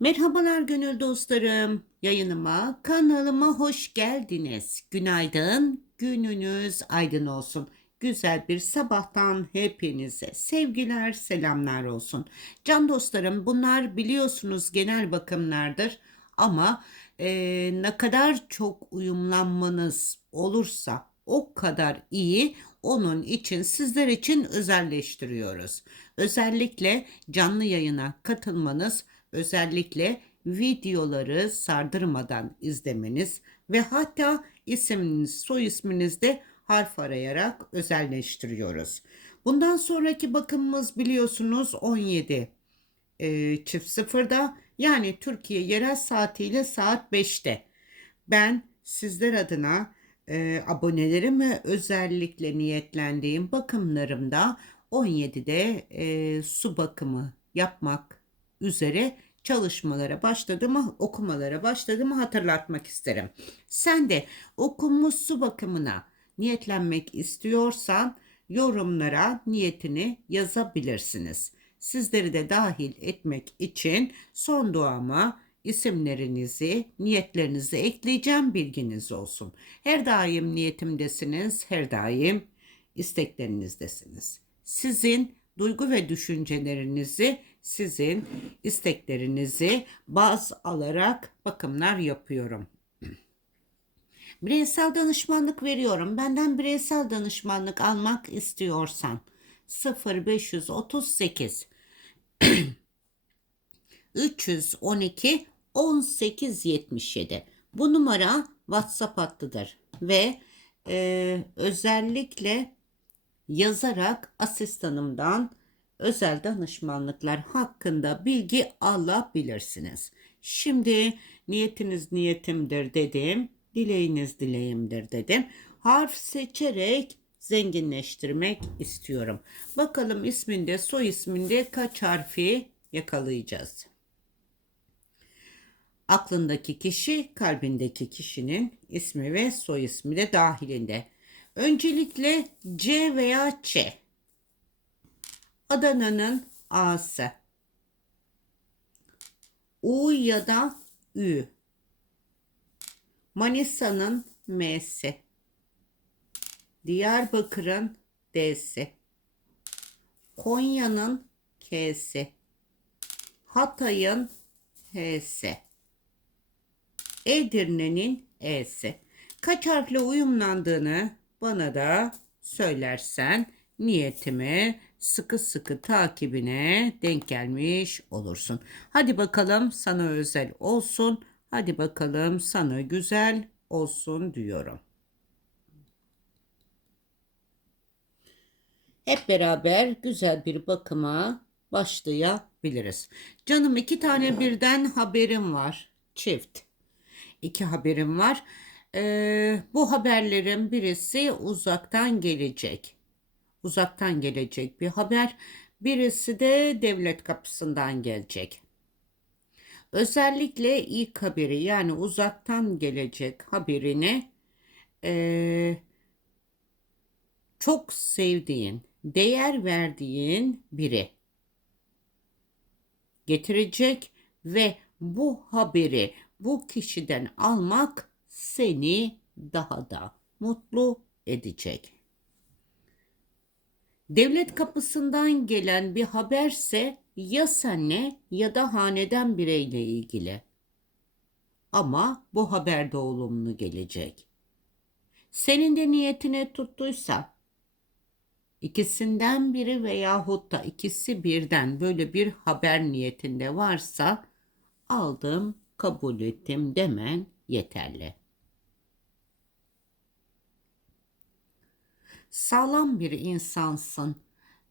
Merhabalar gönül dostlarım. Yayınıma, kanalıma hoş geldiniz. Günaydın, gününüz aydın olsun. Güzel bir sabahtan hepinize sevgiler, selamlar olsun. Can dostlarım bunlar biliyorsunuz genel bakımlardır. Ama eee, ne kadar çok uyumlanmanız olursa o kadar iyi. Onun için sizler için özelleştiriyoruz. Özellikle canlı yayına katılmanız, özellikle videoları sardırmadan izlemeniz ve hatta isiminiz, soy isminizde harf arayarak özelleştiriyoruz. Bundan sonraki bakımımız biliyorsunuz 17 e, çift sıfırda yani Türkiye yerel saatiyle saat 5'te. Ben sizler adına e, abonelerime özellikle niyetlendiğim bakımlarımda 17'de e, su bakımı yapmak üzere çalışmalara başladığımı, okumalara başladığımı hatırlatmak isterim. Sen de okumuş su bakımına niyetlenmek istiyorsan yorumlara niyetini yazabilirsiniz. Sizleri de dahil etmek için son duama isimlerinizi, niyetlerinizi ekleyeceğim bilginiz olsun. Her daim niyetimdesiniz, her daim isteklerinizdesiniz. Sizin duygu ve düşüncelerinizi sizin isteklerinizi baz alarak bakımlar yapıyorum. Bireysel danışmanlık veriyorum. Benden bireysel danışmanlık almak istiyorsan 0538 312 1877 bu numara WhatsApp hattıdır ve e, özellikle yazarak asistanımdan özel danışmanlıklar hakkında bilgi alabilirsiniz. Şimdi niyetiniz niyetimdir dedim, dileğiniz dileğimdir dedim. Harf seçerek zenginleştirmek istiyorum. Bakalım isminde, soy isminde kaç harfi yakalayacağız. Aklındaki kişi, kalbindeki kişinin ismi ve soy ismi de dahilinde. Öncelikle C veya Ç. Adana'nın A'sı. U ya da Ü. Manisa'nın M'si. Diyarbakır'ın D'si. Konya'nın K'si. Hatay'ın H'si. Edirne'nin E'si. Kaç harfle uyumlandığını bana da söylersen niyetimi sıkı sıkı takibine denk gelmiş olursun. Hadi bakalım sana özel olsun. Hadi bakalım sana güzel olsun diyorum. Hep beraber güzel bir bakıma başlayabiliriz. Canım iki tane birden haberim var. Çift. İki haberim var. Ee, bu haberlerin birisi uzaktan gelecek. Uzaktan gelecek bir haber. Birisi de devlet kapısından gelecek. Özellikle ilk haberi yani uzaktan gelecek haberini ee, çok sevdiğin, değer verdiğin biri getirecek ve bu haberi bu kişiden almak seni daha da mutlu edecek. Devlet kapısından gelen bir haberse ya senle ya da haneden bireyle ilgili. Ama bu haber de olumlu gelecek. Senin de niyetine tuttuysa ikisinden biri veyahut da ikisi birden böyle bir haber niyetinde varsa aldım, kabul ettim demen yeterli. Sağlam bir insansın.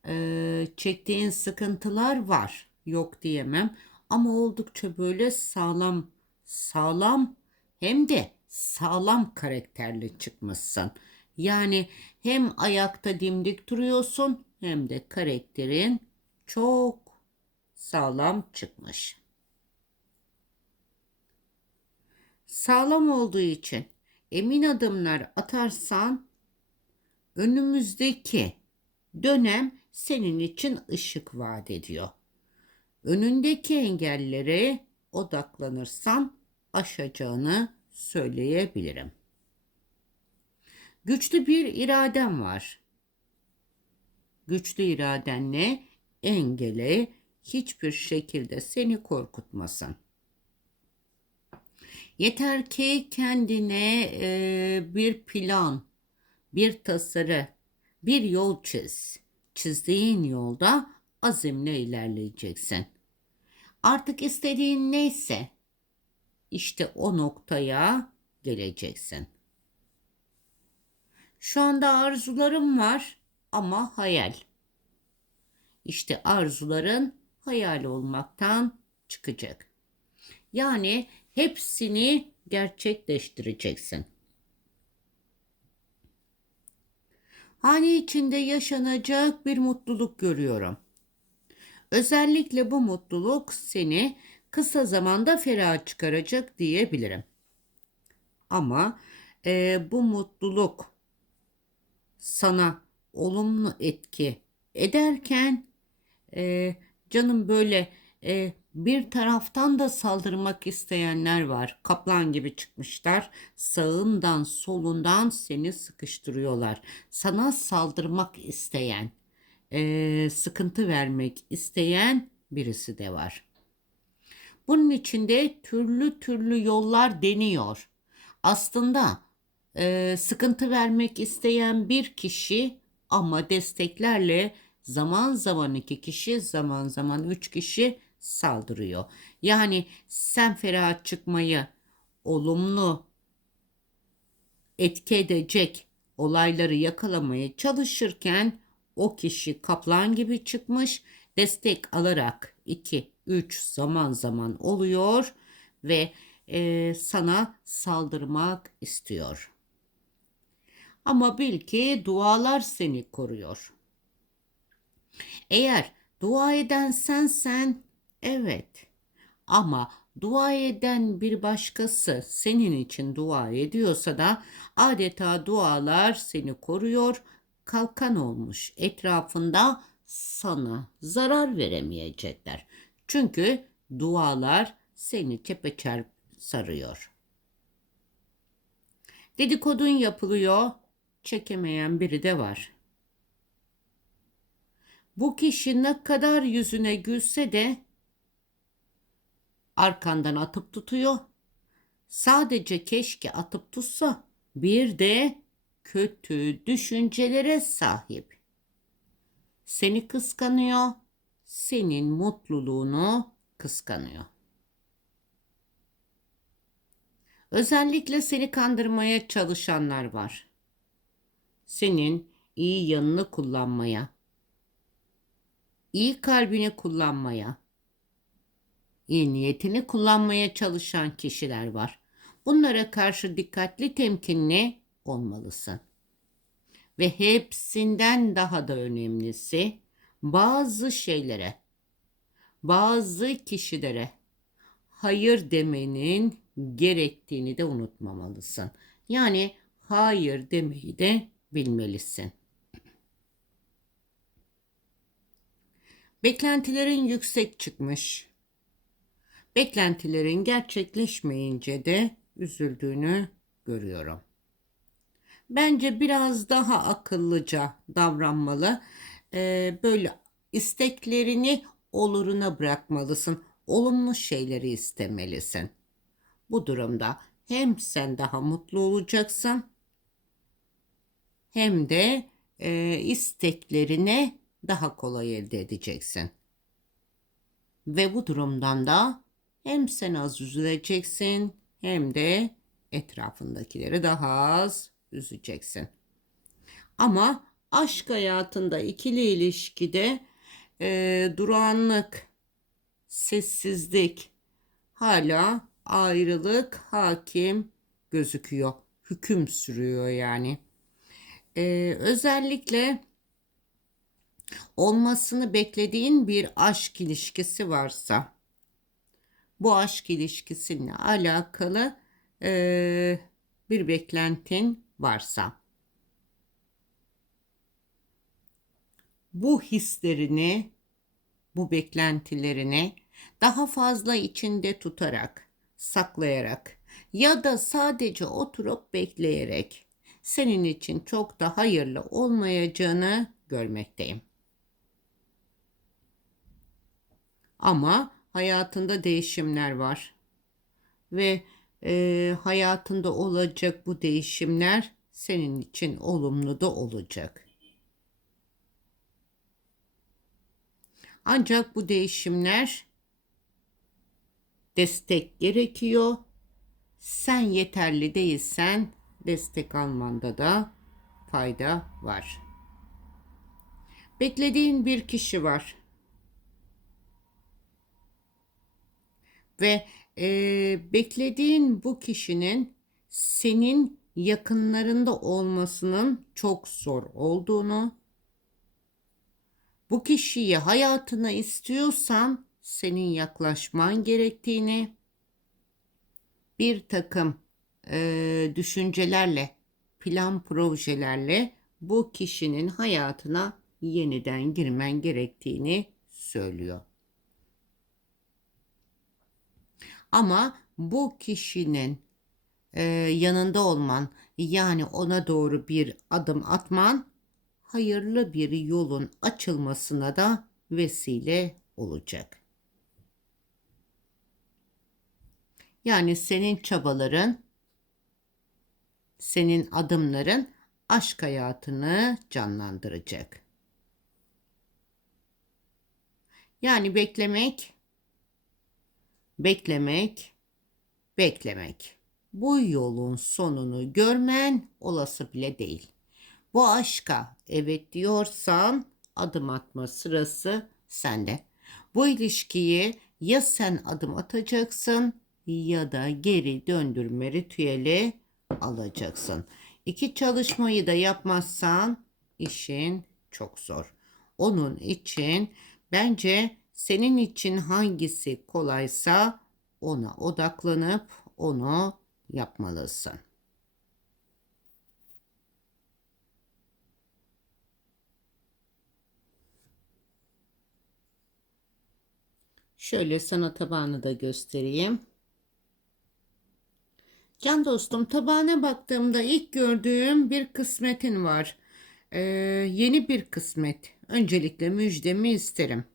Ee, çektiğin sıkıntılar var. Yok diyemem. Ama oldukça böyle sağlam, sağlam hem de sağlam karakterli çıkmışsın. Yani hem ayakta dimdik duruyorsun hem de karakterin çok sağlam çıkmış. Sağlam olduğu için emin adımlar atarsan önümüzdeki dönem senin için ışık vaat ediyor. Önündeki engelleri odaklanırsan aşacağını söyleyebilirim. Güçlü bir iraden var. Güçlü iradenle engele hiçbir şekilde seni korkutmasın. Yeter ki kendine e, bir plan, bir tasarı, bir yol çiz. Çizdiğin yolda azimle ilerleyeceksin. Artık istediğin neyse işte o noktaya geleceksin. Şu anda arzularım var ama hayal. İşte arzuların hayal olmaktan çıkacak. Yani hepsini gerçekleştireceksin. Hane içinde yaşanacak bir mutluluk görüyorum. Özellikle bu mutluluk seni kısa zamanda ferah çıkaracak diyebilirim. Ama e, bu mutluluk sana olumlu etki ederken e, canım böyle e, bir taraftan da saldırmak isteyenler var. Kaplan gibi çıkmışlar. Sağından solundan seni sıkıştırıyorlar. Sana saldırmak isteyen, e, sıkıntı vermek isteyen birisi de var. Bunun içinde türlü türlü yollar deniyor. Aslında e, sıkıntı vermek isteyen bir kişi ama desteklerle zaman zaman iki kişi, zaman zaman üç kişi saldırıyor. Yani sen ferah çıkmayı olumlu etki edecek olayları yakalamaya çalışırken o kişi kaplan gibi çıkmış destek alarak 2 3 zaman zaman oluyor ve e, sana saldırmak istiyor. Ama bil ki dualar seni koruyor. Eğer dua eden sensen evet ama dua eden bir başkası senin için dua ediyorsa da adeta dualar seni koruyor, kalkan olmuş etrafında sana zarar veremeyecekler. Çünkü dualar seni çepeçer sarıyor. Dedikodun yapılıyor, çekemeyen biri de var. Bu kişi ne kadar yüzüne gülse de arkandan atıp tutuyor. Sadece keşke atıp tutsa bir de kötü düşüncelere sahip. Seni kıskanıyor, senin mutluluğunu kıskanıyor. Özellikle seni kandırmaya çalışanlar var. Senin iyi yanını kullanmaya, iyi kalbini kullanmaya, iyi niyetini kullanmaya çalışan kişiler var. Bunlara karşı dikkatli temkinli olmalısın. Ve hepsinden daha da önemlisi bazı şeylere, bazı kişilere hayır demenin gerektiğini de unutmamalısın. Yani hayır demeyi de bilmelisin. Beklentilerin yüksek çıkmış. Beklentilerin gerçekleşmeyince de üzüldüğünü görüyorum. Bence biraz daha akıllıca davranmalı. Ee, böyle isteklerini oluruna bırakmalısın. Olumlu şeyleri istemelisin. Bu durumda hem sen daha mutlu olacaksın hem de e, isteklerine daha kolay elde edeceksin. Ve bu durumdan da hem sen az üzüleceksin hem de etrafındakileri daha az üzeceksin. Ama aşk hayatında ikili ilişkide e, duranlık, sessizlik, hala ayrılık hakim gözüküyor. Hüküm sürüyor yani. E, özellikle olmasını beklediğin bir aşk ilişkisi varsa bu aşk ilişkisinle alakalı e, bir beklentin varsa bu hislerini, bu beklentilerini daha fazla içinde tutarak, saklayarak ya da sadece oturup bekleyerek senin için çok da hayırlı olmayacağını görmekteyim. Ama hayatında değişimler var ve e, hayatında olacak bu değişimler senin için olumlu da olacak. Ancak bu değişimler destek gerekiyor. Sen yeterli değilsen destek almanda da fayda var. Beklediğin bir kişi var. Ve e, beklediğin bu kişinin senin yakınlarında olmasının çok zor olduğunu, bu kişiyi hayatına istiyorsan senin yaklaşman gerektiğini, bir takım e, düşüncelerle, plan projelerle bu kişinin hayatına yeniden girmen gerektiğini söylüyor. Ama bu kişinin e, yanında olman yani ona doğru bir adım atman hayırlı bir yolun açılmasına da vesile olacak. Yani senin çabaların, senin adımların aşk hayatını canlandıracak. Yani beklemek, beklemek, beklemek. Bu yolun sonunu görmen olası bile değil. Bu aşka evet diyorsan adım atma sırası sende. Bu ilişkiyi ya sen adım atacaksın ya da geri döndürme ritüeli alacaksın. İki çalışmayı da yapmazsan işin çok zor. Onun için bence senin için hangisi kolaysa ona odaklanıp onu yapmalısın. Şöyle sana tabağını da göstereyim. Can dostum tabağına baktığımda ilk gördüğüm bir kısmetin var. Ee, yeni bir kısmet. Öncelikle müjdemi isterim.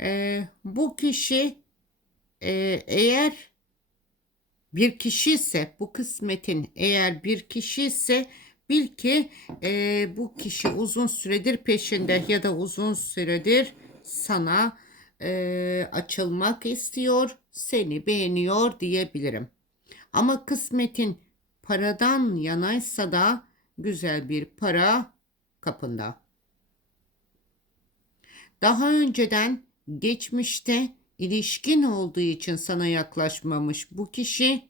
Ee, bu kişi e, eğer bir kişi ise bu kısmetin eğer bir kişi ise bil ki e, bu kişi uzun süredir peşinde ya da uzun süredir sana e, açılmak istiyor, seni beğeniyor diyebilirim. Ama kısmetin paradan yanaysa da güzel bir para kapında. Daha önceden geçmişte ilişkin olduğu için sana yaklaşmamış bu kişi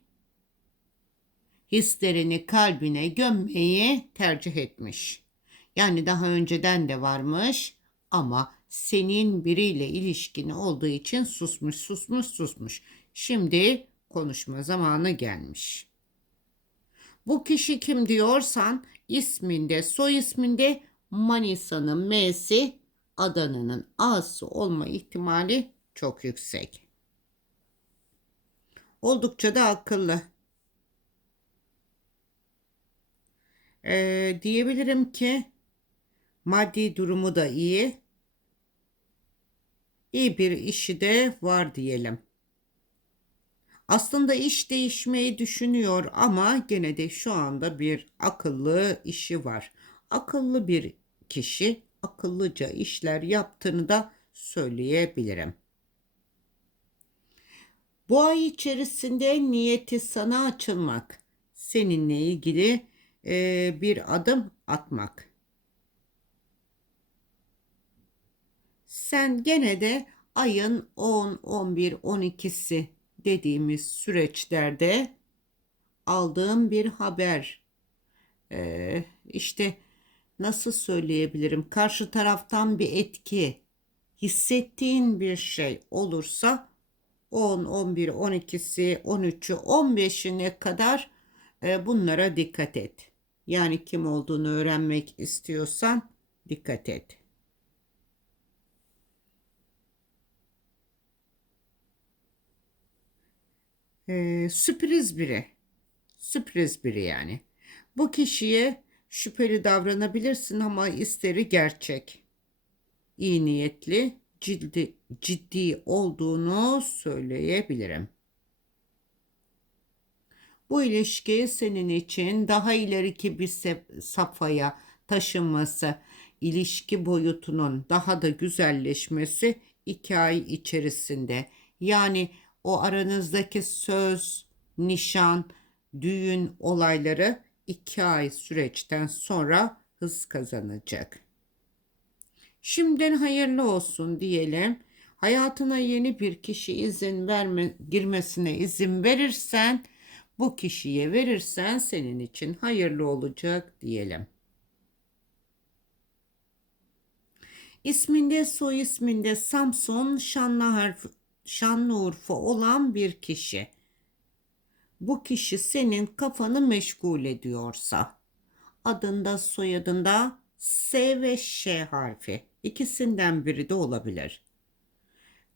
hislerini kalbine gömmeyi tercih etmiş. Yani daha önceden de varmış ama senin biriyle ilişkin olduğu için susmuş, susmuş, susmuş. Şimdi konuşma zamanı gelmiş. Bu kişi kim diyorsan isminde, soy isminde Manisa'nın M'si, Adana'nın A'sı olma ihtimali çok yüksek. Oldukça da akıllı. Ee, diyebilirim ki maddi durumu da iyi iyi bir işi de var diyelim. Aslında iş değişmeyi düşünüyor ama gene de şu anda bir akıllı işi var. Akıllı bir kişi akıllıca işler yaptığını da söyleyebilirim. Bu ay içerisinde niyeti sana açılmak, seninle ilgili e, bir adım atmak. Sen gene de ayın 10, 11, 12'si dediğimiz süreçlerde aldığım bir haber. Ee, işte nasıl söyleyebilirim? Karşı taraftan bir etki, hissettiğin bir şey olursa 10, 11, 12'si, 13'ü, 15'ine kadar e, bunlara dikkat et. Yani kim olduğunu öğrenmek istiyorsan dikkat et. Ee, sürpriz biri. Sürpriz biri yani. Bu kişiye şüpheli davranabilirsin ama isteri gerçek. İyi niyetli, ciddi, ciddi olduğunu söyleyebilirim. Bu ilişki senin için daha ileriki bir safhaya taşınması, ilişki boyutunun daha da güzelleşmesi iki ay içerisinde. Yani o aranızdaki söz, nişan, düğün olayları iki ay süreçten sonra hız kazanacak. Şimdiden hayırlı olsun diyelim. Hayatına yeni bir kişi izin verme, girmesine izin verirsen, bu kişiye verirsen senin için hayırlı olacak diyelim. İsminde soy isminde Samson Şanlıurfa, Şanlıurfa olan bir kişi. Bu kişi senin kafanı meşgul ediyorsa adında soyadında S ve Ş harfi ikisinden biri de olabilir.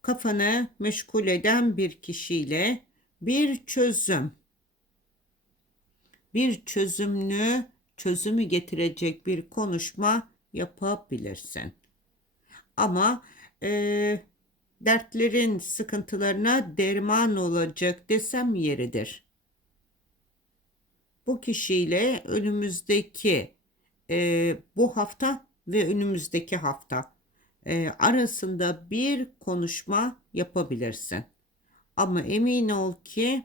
Kafanı meşgul eden bir kişiyle bir çözüm bir çözümlü çözümü getirecek bir konuşma yapabilirsin. Ama e, dertlerin sıkıntılarına derman olacak desem yeridir. Bu kişiyle önümüzdeki e, bu hafta ve önümüzdeki hafta e, arasında bir konuşma yapabilirsin. Ama emin ol ki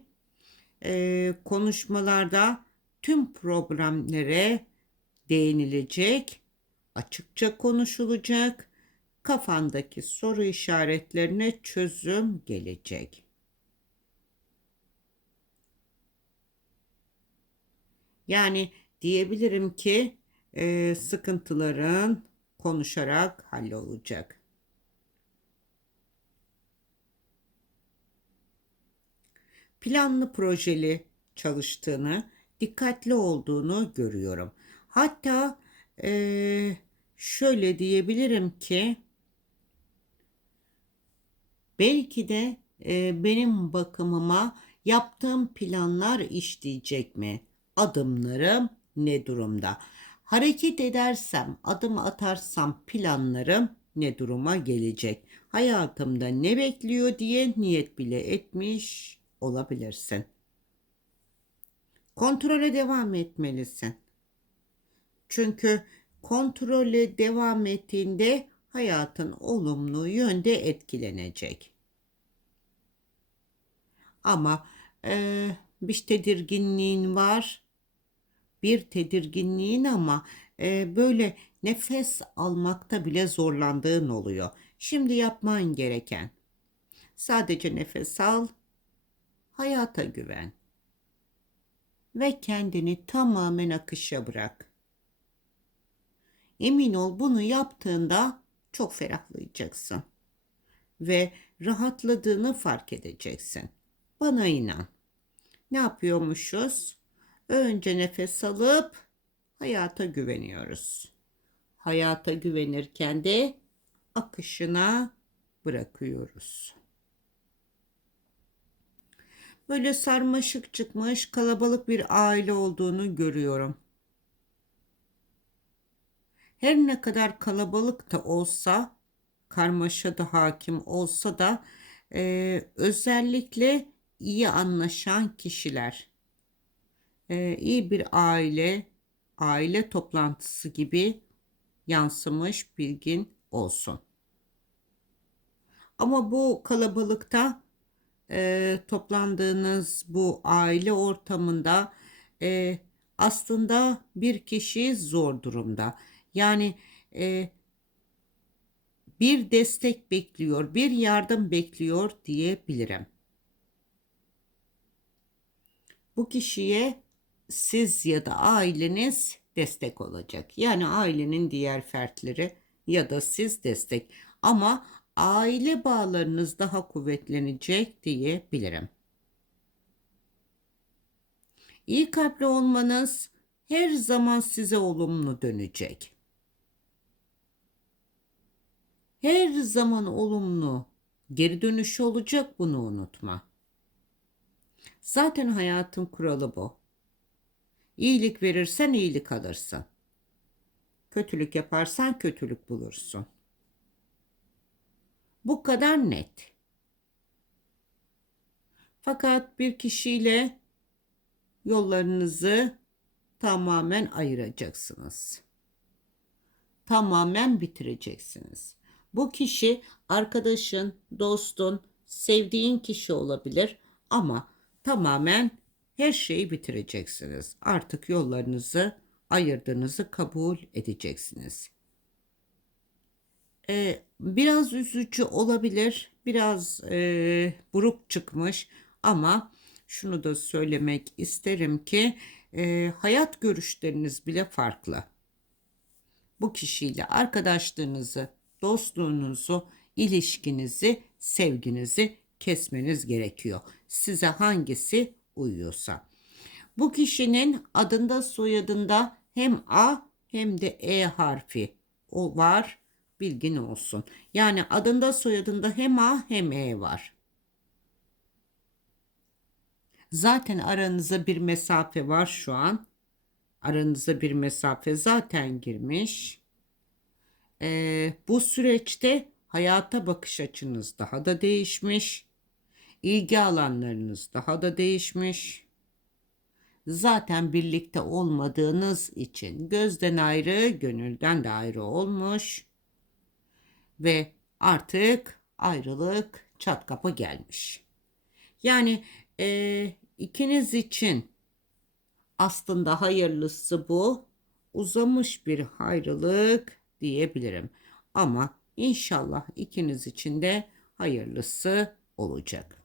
e, konuşmalarda tüm problemlere değinilecek, açıkça konuşulacak, kafandaki soru işaretlerine çözüm gelecek. Yani diyebilirim ki e, sıkıntıların konuşarak hallolacak. Planlı projeli çalıştığını, dikkatli olduğunu görüyorum. Hatta e, şöyle diyebilirim ki belki de e, benim bakımıma yaptığım planlar işleyecek mi? Adımlarım ne durumda? Hareket edersem, adım atarsam planlarım ne duruma gelecek? Hayatımda ne bekliyor diye niyet bile etmiş olabilirsin. Kontrole devam etmelisin. Çünkü kontrole devam ettiğinde hayatın olumlu yönde etkilenecek. Ama e, bir tedirginliğin var. Bir tedirginliğin ama e, böyle nefes almakta bile zorlandığın oluyor. Şimdi yapman gereken sadece nefes al, hayata güven ve kendini tamamen akışa bırak. Emin ol bunu yaptığında çok ferahlayacaksın ve rahatladığını fark edeceksin. Bana inan. Ne yapıyormuşuz? Önce nefes alıp hayata güveniyoruz. Hayata güvenirken de akışına bırakıyoruz. Böyle sarmaşık çıkmış kalabalık bir aile olduğunu görüyorum. Her ne kadar kalabalık da olsa, karmaşa da hakim olsa da e, özellikle iyi anlaşan kişiler, e, iyi bir aile, aile toplantısı gibi yansımış bilgin olsun. Ama bu kalabalıkta e, toplandığınız bu aile ortamında e, aslında bir kişi zor durumda. Yani e, bir destek bekliyor, bir yardım bekliyor diyebilirim. Bu kişiye siz ya da aileniz destek olacak. Yani ailenin diğer fertleri ya da siz destek. Ama aile bağlarınız daha kuvvetlenecek diyebilirim. İyi kalpli olmanız her zaman size olumlu dönecek. Her zaman olumlu geri dönüşü olacak bunu unutma. Zaten hayatın kuralı bu. İyilik verirsen iyilik alırsın. Kötülük yaparsan kötülük bulursun. Bu kadar net. Fakat bir kişiyle yollarınızı tamamen ayıracaksınız. Tamamen bitireceksiniz. Bu kişi arkadaşın, dostun, sevdiğin kişi olabilir ama tamamen her şeyi bitireceksiniz. Artık yollarınızı ayırdığınızı kabul edeceksiniz. Ee, biraz üzücü olabilir, biraz e, buruk çıkmış ama şunu da söylemek isterim ki e, hayat görüşleriniz bile farklı. Bu kişiyle arkadaşlığınızı, dostluğunuzu, ilişkinizi, sevginizi kesmeniz gerekiyor. Size hangisi uyuyorsa. Bu kişinin adında soyadında hem A hem de E harfi o var. Bilgin olsun. Yani adında soyadında hem A hem E var. Zaten aranıza bir mesafe var şu an. Aranıza bir mesafe zaten girmiş. Ee, bu süreçte hayata bakış açınız daha da değişmiş. İlgi alanlarınız daha da değişmiş. Zaten birlikte olmadığınız için gözden ayrı, gönülden de ayrı olmuş. Ve artık ayrılık çat kapı gelmiş. Yani e, ikiniz için aslında hayırlısı bu. Uzamış bir ayrılık diyebilirim. Ama inşallah ikiniz için de hayırlısı olacak.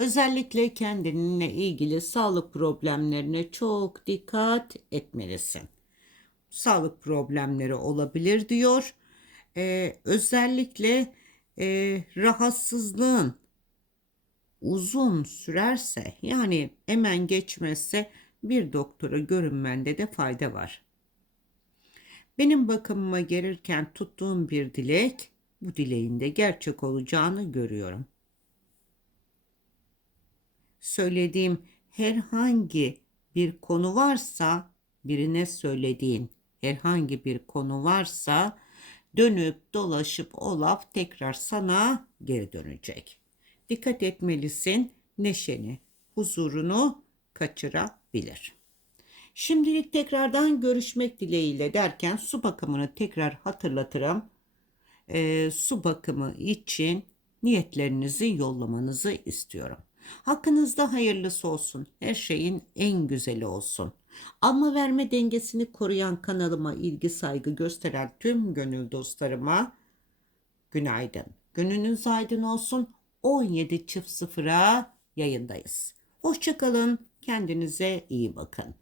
Özellikle kendinle ilgili sağlık problemlerine çok dikkat etmelisin. Sağlık problemleri olabilir diyor. Ee, özellikle e, rahatsızlığın uzun sürerse yani hemen geçmezse bir doktora görünmende de fayda var. Benim bakımıma gelirken tuttuğum bir dilek bu dileğin de gerçek olacağını görüyorum. Söylediğim herhangi bir konu varsa birine söylediğin herhangi bir konu varsa dönüp dolaşıp o laf tekrar sana geri dönecek. Dikkat etmelisin neşeni, huzurunu kaçırabilir. Şimdilik tekrardan görüşmek dileğiyle derken su bakımını tekrar hatırlatırım. Ee, su bakımı için niyetlerinizi yollamanızı istiyorum. Hakkınızda hayırlısı olsun. Her şeyin en güzeli olsun. Alma verme dengesini koruyan kanalıma ilgi saygı gösteren tüm gönül dostlarıma günaydın. Gününüz aydın olsun. 17 çift sıfıra yayındayız. Hoşçakalın. Kendinize iyi bakın.